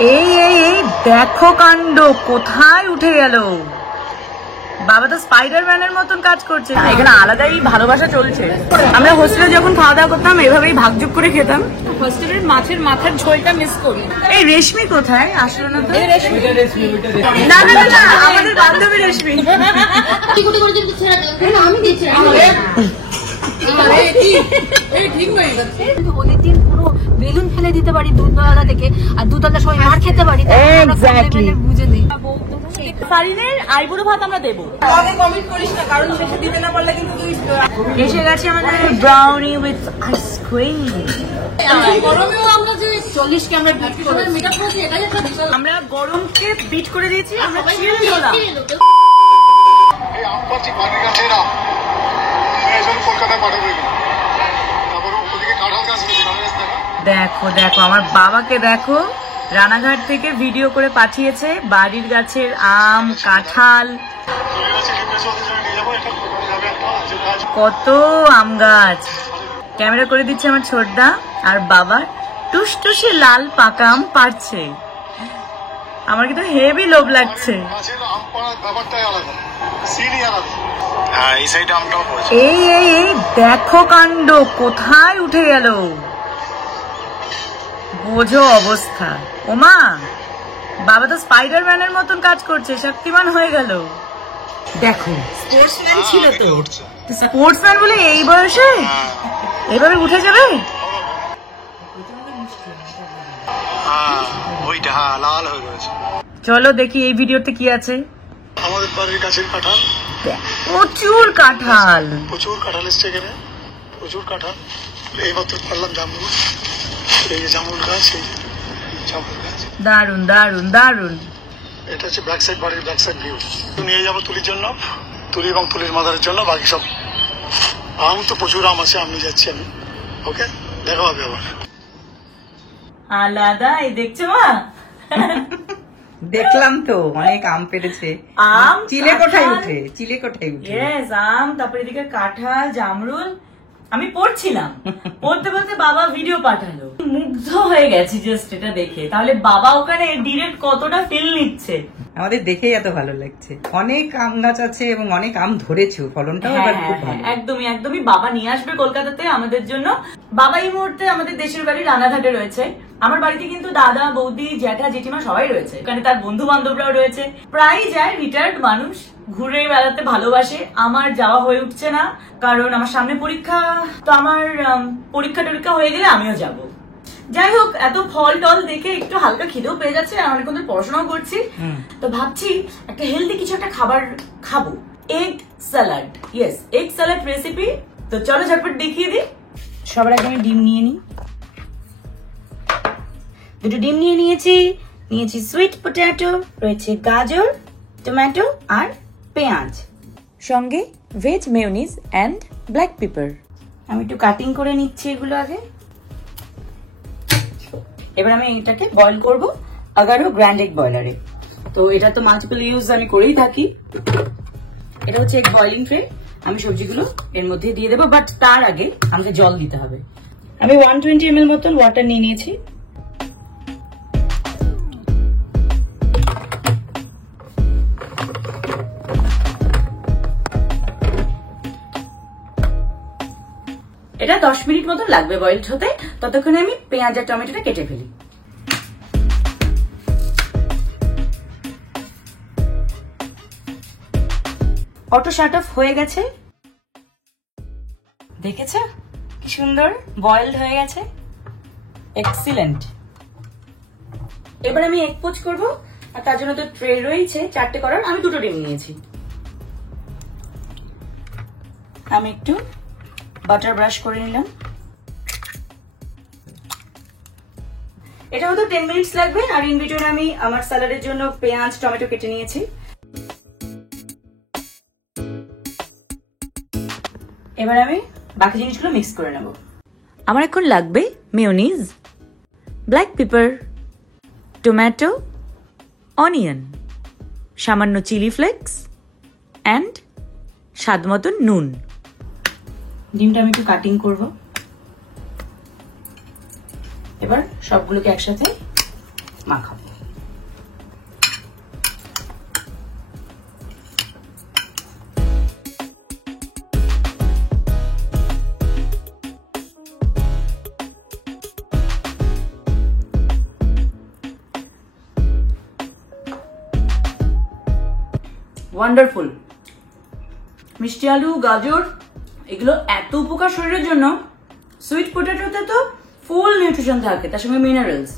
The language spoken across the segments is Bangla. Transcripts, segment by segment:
এই এই এই দেখো কাণ্ড, কোথায় উঠে গেল বাবা? তো স্পাইডারম্যানের মতন কাজ করছে। এখানে আলাদাই ভালোবাসা চলছে। আমরা হোস্টেলে যখন খাওয়া দাওয়া করতাম এভাবেই ভাগযোগ করে খেতাম। হোস্টেলের মাছের মাথার ঝোলটা মিস করি। এই রেশমি কোথায়? আসলো না তো। না না না, আমাদের বান্ধবী রেশমি। ওদের দিন পুরো বেলুন ফেলে দিতে পারি দুধতলা থেকে, আর দুধতলা সবাই মার খেতে পারি। বুঝে নেই ফারিনের আইবুড়ো ভাত আমরা দেবো। কমেন্ট করিস না, কারণ শেষে দিতে না পারলে কিন্তু তুই। এসে গেছে আমাদের ব্রাউনি উইথ আইসক্রিম। গরমেও আমরা যে 40কে আমরা বিট করে মেকআপ করছি, এটাই একটা বিশাল। আমরা গরমকে বিট করে দিয়েছি। আমরা চিল হলাম। এই আমপাচি পানির গাছের আম এজন কলকাতায় পাঠাবে না। তারপর ওদিকে কাঁঠাল গাছ রয়েছে, কাঁঠাল গাছ দেখা। দেখো দেখো আমার বাবাকে দেখো, রানাঘাট থেকে ভিডিও করে পাঠিয়েছে বাড়ির গাছের আম, কাঁঠাল, কত আম গাছ। ক্যামেরা করে দিচ্ছে আমার ছোটদা, আর বাবা টুসটুসে লাল পাকা আম পাড়ছে। আমার কিন্তু হেভি লোভ লাগছে। এই এই এই দেখো কাণ্ড, কোথায় উঠে গেল বোঝো অবস্থা। ওমা, বাবা তো স্পাইডারম্যানের মতন কাজ করছে, শক্তিমান হয়ে গেল। দেখো স্পোর্টসম্যান ছিল তো, স্পোর্টসম্যান বলে এই বয়সে এইভাবে উঠে যাবে। চলো দেখি এই ভিডিওতে কি আছে। আমাদের বাড়ির গাছের কাঁঠাল, প্রচুর কাঁঠাল, প্রচুর কাঁঠাল এসছে এখানে, প্রচুর কাঁঠাল। এইমাত্র পারলাম জামরুল, এই যে জামরুল গাছ, এই জামরুল গাছ। দারুন দারুন দারুন। এটা হচ্ছে ব্যাক সাইড, বাড়ির ব্যাক সাইড ভিউ। নিয়ে যাবো তুলির জন্য, তুলি এবং তুলির মাদারের জন্য। বাকি সব আম তো প্রচুর আম আছে, আমি যাচ্ছি আমি। ওকে, দেখা হবে আবার। আলাদা এই দেখছো মা? দেখলাম তো অনেক আম পেরেছে। আম চিলে কোঠায় উঠে, চিলে কোঠায় উঠে। ইয়েস, আম, তারপরে এদিকে কাঁঠাল, জামরুল। আমি পড়ছিলাম, পড়তে পড়তে বাবা ভিডিও পাঠালো। মুগ্ধ হয়ে গেছি জাস্ট এটা দেখে। তাহলে বাবা ওখানে ডিরেক্ট কতটা ফিল নিচ্ছে। আমাদের দেখেই এত ভালো লাগছে। অনেক আম গাছ আছে এবং অনেক আম ধরেছে, ফলনটাও এবার খুব ভালো। একদমই একদমই। বাবা নিয়ে আসবে কলকাতাতে আমাদের জন্য। বাবা এই মুহূর্তে আমাদের দেশের বাড়ি রানাঘাটে রয়েছে। আমার বাড়িতে কিন্তু দাদা, বৌদি, জ্যাঠা, জেঠিমা সবাই রয়েছে। এখানে তার বন্ধু বান্ধবরাও রয়েছে। প্রায় যায়, রিটায়ার্ড মানুষ, ঘুরে বেড়াতে ভালোবাসে। আমার যাওয়া হয়ে উঠছে না, কারণ আমার সামনে পরীক্ষা। তো আমার পরীক্ষা টরীক্ষা হয়ে গেলে আমিও যাব। যাই হোক, এত ফল টল দেখে একটু হালকা খিদেও পেয়ে যাচ্ছে। অনেকক্ষণ ধরে পড়াশোনাও করছি, তো ভাবছি একটা হেলদি কিছু একটা খাবার খাবো। Egg salad, yes, egg salad recipe. তো চলো ঝটপট দেখিয়ে দিই। সবার আগে আমি ডিম নিয়ে নিই। দুটো ডিম নিয়ে নিয়েছি। নিয়েছি সুইট পটেটো, রয়েছে গাজর, টমেটো আর পেঁয়াজ, সঙ্গে veg mayonnaise and black pepper. আমি একটু কাটিং করে নিচ্ছি এগুলো আগে। এবার আমি এটাকে বয়েল করবো আগারো গ্র্যান্ডেড বয়লারে। তো এটা তো মাল্টিপল ইউজ আমি করেই থাকি। এটা হচ্ছে এক বয়লিং ট্রে। আমি সবজিগুলো এর মধ্যে দিয়ে দেবো, বাট তার আগে আমাকে জল দিতে হবে। আমি 120 ml মতন ওয়াটার নিয়ে নিয়েছি। এটা 10 মিনিট মতো লাগবে বয়েলড হতে। ততক্ষণে আমি পেঁয়াজ আর টমেটোটা কেটে ফেলি। অটো শাট অফ হয়ে গেছে, দেখেছো কি সুন্দর বয়েলড হয়ে গেছে। এক্সিলেন্ট। এবার আমি এগ পোচ করবো, আর তার জন্য তো ট্রে রয়েছে 4টে করার। আমি 2টো ডিম নিয়েছি। আমি একটু বাটার ব্রাশ করে নিলাম। এটা হয়তো 10 মিনিটস লাগবে। আর ইন বিটুইন আমি আমার স্যালাডের জন্য পেঁয়াজ টমেটো কেটে নিয়েছি। এবার আমি বাকি জিনিসগুলো মিক্স করে নেব। আমার এখন লাগবে mayonnaise, black pepper, tomato, onion, সামান্য চিলি ফ্লেক্স অ্যান্ড স্বাদ মতো নুন। ডিমটা আমি একটু কাটিং করব। এবার সবগুলোকে একসাথে মাখাবো। ওয়ান্ডারফুল। মিষ্টি আলু, গাজর এগুলো এত উপকার শরীরের জন্য। সুইট পটেটোতে তো ফুল নিউট্রিশন থাকে, তার সঙ্গে মিনারেলস,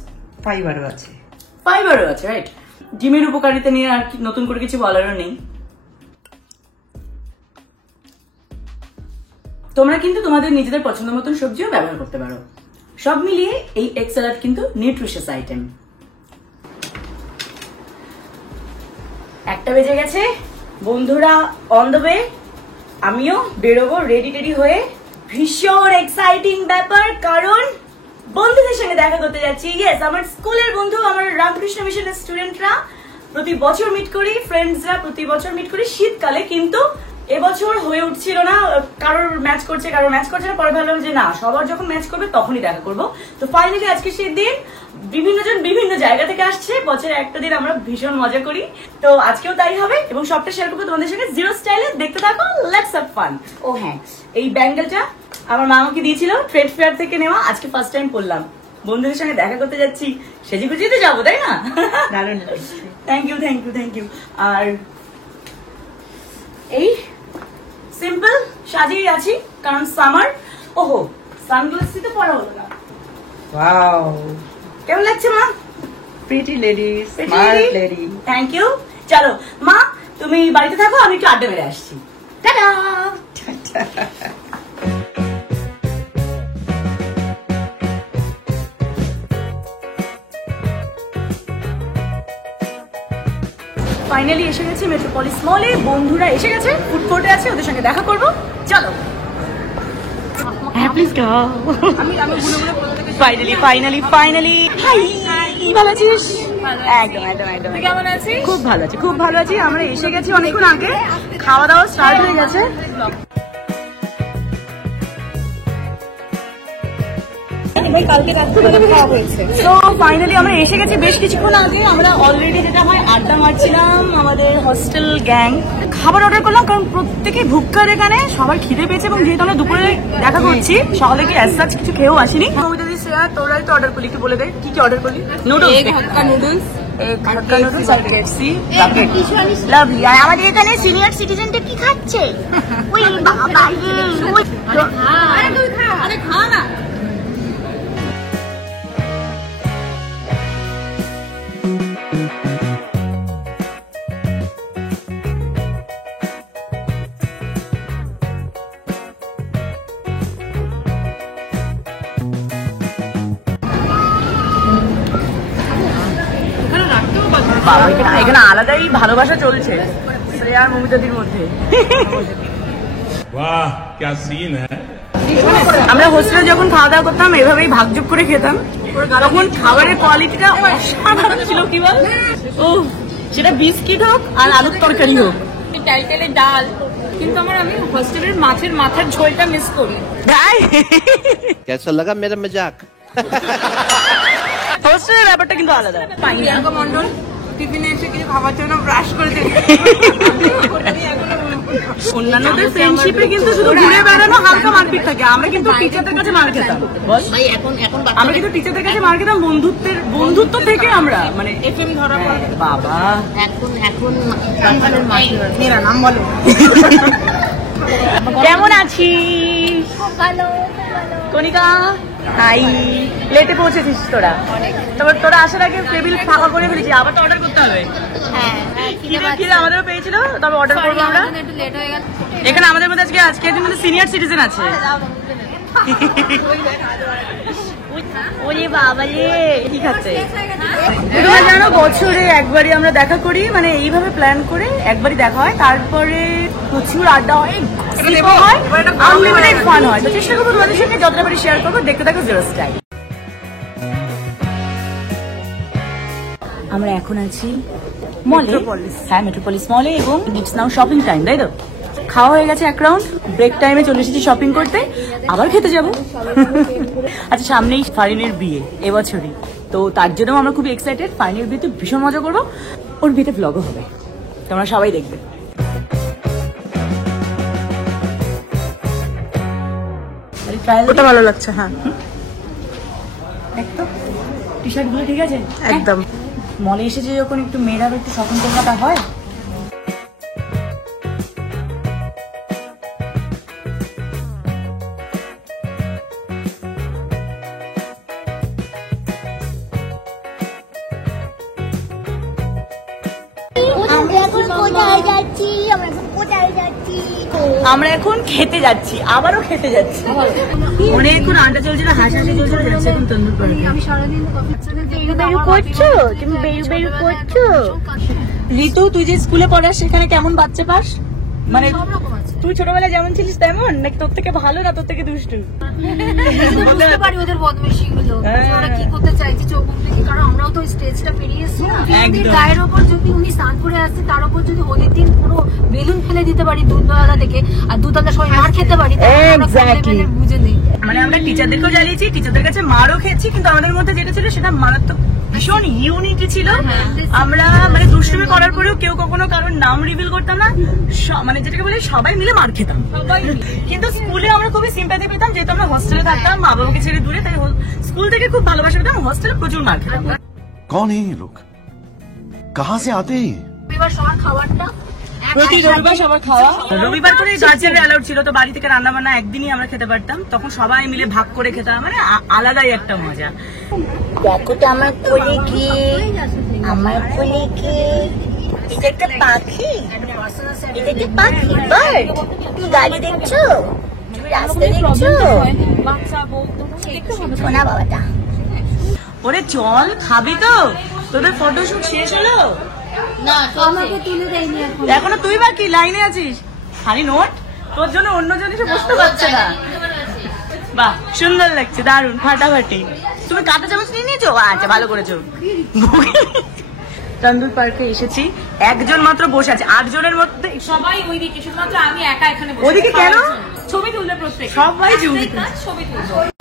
ফাইবারও আছে। ফাইবারও আছে, রাইট। ডিমের উপকারিতা নিয়ে আর নতুন করে কিছু বলারও নেই। তোমরা কিন্তু তোমাদের নিজেদের পছন্দ মতন সবজিও ব্যবহার করতে পারো। সব মিলিয়ে এই এগ স্যালাড কিন্তু নিউট্রিশিয়াস আইটেম। 1টা বেজে গেছে, বন্ধুরা অন দ্য ওয়ে, আমিও বেরোবো রেডি টেডি হয়ে। ভীষণ এক্সাইটিং ব্যাপার, কারণ বন্ধুদের সঙ্গে দেখা করতে যাচ্ছি। ইয়েস, আমার স্কুলের বন্ধু, আমার রামকৃষ্ণ মিশনের স্টুডেন্টরা প্রতি বছর মিট করি, ফ্রেন্ডসরা প্রতি বছর মিট করি শীতকালে, কিন্তু এবছর হয়ে উঠছিল না। কারোর ম্যাচ করছে, কারোর ম্যাচ করছে না। পরে ভাবলাম যে না, সবার যখন ম্যাচ করবে তখনই দেখা করবো। তো ফাইনালি আজকে সেই দিন। বিভিন্ন জন বিভিন্ন জায়গা থেকে আসছে, বছরে একটা দিন আমরা ভীষণ মজা করি। তো আজকেও তাই হবে এবং সবটা শেয়ার করবো তোমাদের সঙ্গে জিরো স্টাইলে। দেখতে থাকো, লেটস হ্যাভ ফান। ও হ্যাঁ, এই ব্যাঙ্গেলটা আমার মা আমাকে দিয়েছিল, ট্রেড ফেয়ার থেকে নেওয়া। আজকে ফার্স্ট টাইম পরলাম, বন্ধুদের সঙ্গে দেখা করতে যাচ্ছি, সেজে গুজিয়ে যাবো, তাই না? দারুণ। Thank you, thank you, thank you. আর এই সিম্পল সাজিয়ে আছি কারণ সামার। ওহো, সানগ্লাসই তো পরা হলো না। ওয়াও, কেমন লাগছে মা? Pretty lady, smart lady. Thank you. চলো মা, তুমি বাড়িতে থাকো, আমি একটু আড্ডা মেরে আসছি। টাটা। ফাইনালি এসে গেছি মেট্রোপলিস মলে। বন্ধুরা এসে গেছে, ফুড কোর্টে আছে, ওদের সঙ্গে দেখা করবো। চলো। Please go. আমি ফাইনালি হাই, ভালো আছিস? একদম একদম একদম। কেমন আছিস? খুব ভালো আছি, খুব ভালো আছি। আমরা এসে গেছি অনেকক্ষণ আগে, খাওয়া দাওয়া স্টার্ট হয়ে গেছে। কালকে রাত্রে খাওয়া হয়েছে। তো ফাইনালি আমরা এসে গেছি বেশ কিছুক্ষণ আগে। আমরা অলরেডি যেটা হয় আড্ডা মারছিলাম আমাদের হোস্টেল গ্যাং। খাবার অর্ডার করলাম কারণ প্রত্যেকেই ভুক্কার, এখানে সবার খিদে পেয়েছে। এবং যেহেতু আমরা দুপুরে দেখা করছি, সকালে কি অ্যাজ সাচ কিছু খেয়েও আসিনি। তোরাই তো অর্ডার করলি, কি বলে দেয়, কি কি অর্ডর করলি? নুডলস, এগ হাক্কা নুডলস, আর কেএফসি লাভলি। আর আমাদের এখানে সিনিয়র সিটিজেনটা কি খাচ্ছে? ওই বাবা রে, আরে খা না। বাবা, এখানে আলাদাই ভালোবাসা চলছে শ্রেয়া আর মমিতাদির মধ্যে। वाह क्या सीन है। আমরা হোস্টেলে যখন খাওয়া দাওয়া করতাম এভাবেই ভাগযোগ করে খেতাম, তখন খাবারের কোয়ালিটিটা অসাধারণ ছিল। কি বল, ও সেটা বিস্কিট হোক আর আলুর তরকারি হোক। টাইটেলের ডাল, কিন্তু আমি হোস্টেলের মাছের মাথার ঝোলটা মিস করি। कैसा लगा मेरा मजाक। হোস্টেলের ব্যাপারটা কিন্তু আলাদা। প্রিয়াঙ্কা মন্ডল টিফিনে এসে কিছু খাবার জন্য ব্রাশ করে দিই। অন্যান্যদের ফ্রেন্ডশিপে কিন্তু শুধু ঘুরে বেড়ানো, হালকা মারপিট থাকে। আমরা কিন্তু টিচারদের কাছে মার খেতাম। আমরা কিন্তু টিচারদের কাছে মার খেতাম বন্ধুত্ব থেকে। আমরা মানে এফএম ধরা পড়ে। বাবা, এখন মেরা নাম বলো। কেমন আছিস? ভালো। কণিকা, হাই। লেটে পৌঁছেছিস তোরা? তারপর তোরা আসার আগে টেবিল ফাঁকা করে ফেলেছি, আবার তো অর্ডার করতে হবে। হ্যাঁ, খিদে আমাদেরও পেয়েছিল, তবে অর্ডার করবো আমরা। একটু লেট হয়ে গেল। এখানে আমাদের মধ্যে আজকে একজন সিনিয়র সিটিজেন আছে। ওরে বাবা রে, কি খাচ্ছে? তোমরা জানো বছরে একবারই আমরা দেখা করি, মানে এইভাবে প্ল্যান করে একবারই দেখা হয়। তারপরে প্রচুর আড্ডা হয়, গসিপ হয়, আনলিমিটেড ফান হয়। তো চেষ্টা করবো তোমাদের সঙ্গে যতটা পারি শেয়ার করবো। দেখতে থাকো জিরো স্টাইল। আমরা এখন আছি মলে, হ্যাঁ মেট্রোপলিস মলে, এবং ইটস নাও শপিং টাইম, তাই তো? খাওয়া হয়ে গেছে এক রাউন্ড, ব্রেক টাইমে চলে এসেছি শপিং করতে, আবার খেতে যাবো। আচ্ছা, সামনেই ফারিনের বিয়ে এবছরই। তো তার জন্য আমরা খুবই এক্সাইটেড। ফাইনাল বিয়েতে ভীষণ মজা করবো, ওর বিয়েতে ব্লগও হবে, তোমরা সবাই দেখবে। ওটা ভালো লাগছে। হ্যাঁ একদম টি শার্ট গুলো ঠিক আছে একদম। মলে এসেছে যখন একটু মেয়েরা একটু শপিং কলকাতা হয়। আমরা এখন খেতে যাচ্ছি, আবারও খেতে যাচ্ছি। অনেকক্ষণ আড্ডা চলছিল, হাসাহাসি চলছিল, যাচ্ছে এখন তন্দুর পাড়াতে। আমি সারাদিন করছো তুমি, বেরু করছো। ঋতু, তুই যে স্কুলে পড়াস সেখানে কেমন বাচ্চা পাস? মানে সব রকম আছে। তুই ছোটবেলায় যেমন ছিলিস তেমন, নাকি তোর থেকে ভালো না তোর থেকে দুষ্টু? বুঝতে পারি ওদের বদমাইশি গুলো, ওরা কি করতে চাইছে চোখ দেখে, কারণ আমরাও তো স্টেজটা পেরিয়েছি না। একদম। গায়ের ওপর যদি উনি স্নান করে আসছে, তার উপর যদি হোলির দিন পুরো বেলুন ফেলে দিতে পারি দুধওয়ালা থেকে, আর দুধওয়ালা সবাই মার খেতে পারি, Exactly. বুঝে নেই। মানে আমরা টিচারদেরকেও জ্বালিয়েছি, টিচারদের কাছে মারও খেয়েছি, কিন্তু আমাদের মধ্যে যেটা ছিল সেটা মারাত্মক ভীষণ ইউনিটি ছিল। আমরা মানে দুষ্টুমি করার পরেও কেউ কখনো কারোর নাম রিভিল করতাম না, মানে যেটাকে বলে সবাই মিলে মার খেতাম। কিন্তু স্কুলে আমরা খুবই সিম্প্যাথি পেতাম, যেহেতু আমরা হোস্টেলে থাকতাম, মা বাবাকে ছেড়ে দূরে, তাই স্কুল থেকে খুব ভালোবাসা পেতাম, হোস্টেলে প্রচুর মার খেতাম। कौन है ये लोग, कहाँ से आते हैं ये? এবার সবার খাবারটা প্রতি রবিবার সবার খাওয়া, রবিবার করে গার্জেনরা অ্যালাউড ছিল, তো বাড়ি থেকে রান্না বান্না একদিনই আমরা খেতে পারতাম, তখন সবাই মিলে ভাগ করে খেতাম, মানে আলাদাই একটা মজা। দেখো তো আমার কোলে কি, আমার কোলে কি, এটা একটা পাখি, এটা একটা পাখি, বার্ড। তুমি গাড়ি দেখছো, তুমি রাস্তা দেখছো, শোনা বাবাটা। ওরে চল, খাবি তো? তোদের ফটোশুট শেষ হলো? আমাকে তুলে দেয়নি এখন। এখনো তুই বাকি লাইনে আছিস, খালি নোট, তোর জন্য অন্য জন এসে বুঝতে পারছে না। বাহ, সুন্দর লাগছে, দারুণ, ফাটাফাটি। তুমি কাঁটা চামচ নিয়ে নিয়েছো? আচ্ছা, ভালো করেছো। তন্দুর পার্কে এসেছি, একজন মাত্র বসে আছে, 8 জনের মধ্যে সবাই ওইদিকে, শুধুমাত্র আমি একা এখানে বসে। ওদিকে কেন? ছবি তুলবে প্রত্যেক, সবাই ছবি তুলবে। ছবি তুলবে।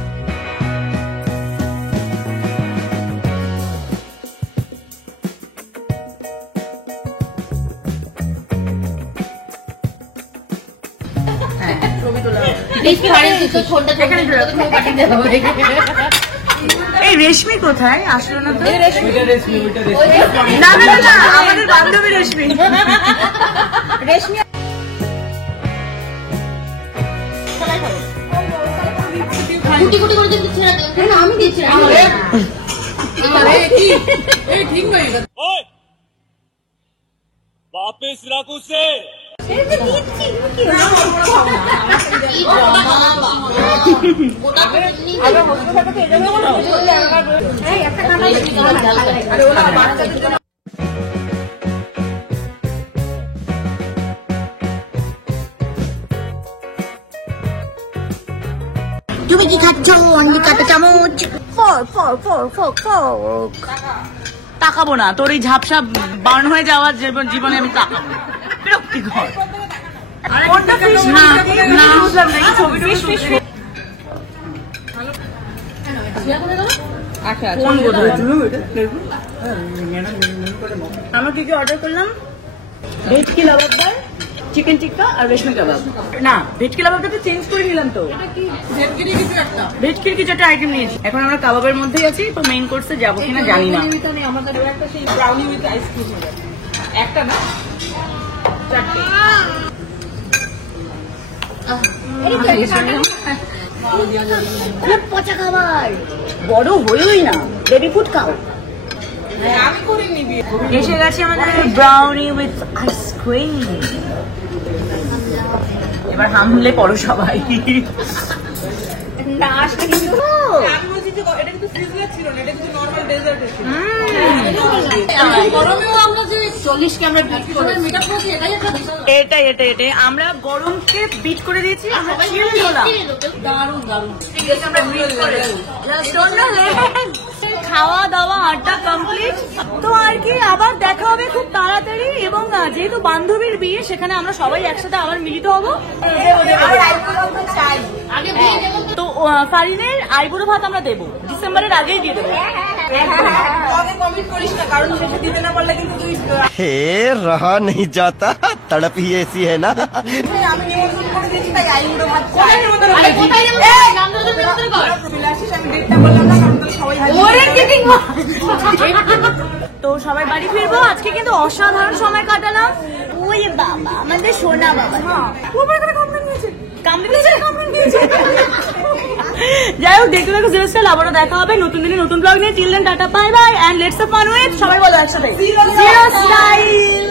এই রেশমি কোথায়? আসলো না তো? না না না, আমাদের বান্ধবী রেশমি। রেশমি वापिस रख उसे। তুমি কি খাচ্ছ? অন্য কাটা চামচ। তাকাবো না, তোর এই ঝাপসা বার্ন হয়ে যাওয়ার জীবনে আমি তাকাবো না। বিরক্তিকর। কোনটা ফিশ? না না, বুঝলাম না, ছবি ফিশ। কোন বোধহয়? আমরা কি কি অর্ডার করলাম? ভেটকি লাবাবদার, চিকেন টিক্কা আর রেশমি কাবাব। না, ভেটকি লাবাবটা তো চেঞ্জ করে নিলাম তো, ভেটকির কিছু একটা আইটেম নিয়েছি। এখন আমরা কাবাবের মধ্যেই আছি, তো মেইন কোর্সে যাবো কিনা জানি না। আমাদের একটা সেই ব্রাউনি উইথ আইসক্রিম, একটা না 4টে। খুব পচা খাবার, বড় হইই না, বেবি ফুড খাও। আমি করে নিবি। এসে গেছে আমাদের ব্রাউনি উইথ আইসক্রিম। এবার হামলে পড়ো সবাই। না আসলে কিন্তু আমি বলছি যে এটা কিন্তু সিজলার ছিল না, এটা কিন্তু নরমাল ডেজার্ট ছিল। গরমেও আমরা যে 40 কে আমরা বিট করে মিটআপ করছি, এটাই আমরা গরমকে বিট করে দিয়েছি, আমরা চিল হলাম। দারুণ দারুণ। ঠিক আছে, আমরা বিট করে খাওয়া দাওয়া আড্ডা কমপ্লিট। তো আর কি, আবার দেখা হবে খুব তাড়াতাড়ি। এবং যেহেতু বান্ধবীর বিয়ে, সেখানে আমরা সবাই একসাথে আবার মিলিত হবো। তো ফারিনের আইবুড়ো ভাত আমরা দেবো, ডিসেম্বরের আগেই দিয়ে দেবো। ব্লগে কমেন্ট করিস না, কারণ শেষে দিতে না পারলে কিন্তু তুই हे रहा नहीं जाता तड़प ही ऐसी है ना আমি নিমন্ত্রণ করে দিয়েছি, তাই আইবুড়ো ভাত চাই। আরে কোথায় নিমন্ত্রণ কর? চলে আসিস, আমি ডেটটা বললাম না, কারণ তোর সবাই হাজির। ওরে কিটিং মা। তো সবাই বাড়ি ফিরবো। আজকে কিন্তু অসাধারণ সময় কাটালাম। ওই বাবা, আমাদের সোনা বাবা। যাই হোক, দেখতে দেখো জিরো আবারও দেখা হবে নতুন দিনে নতুন ব্লগ নিয়ে। Children tata, bye bye, and let's have fun with, সবাই বলো একসাথে, জিরো স্টাইল।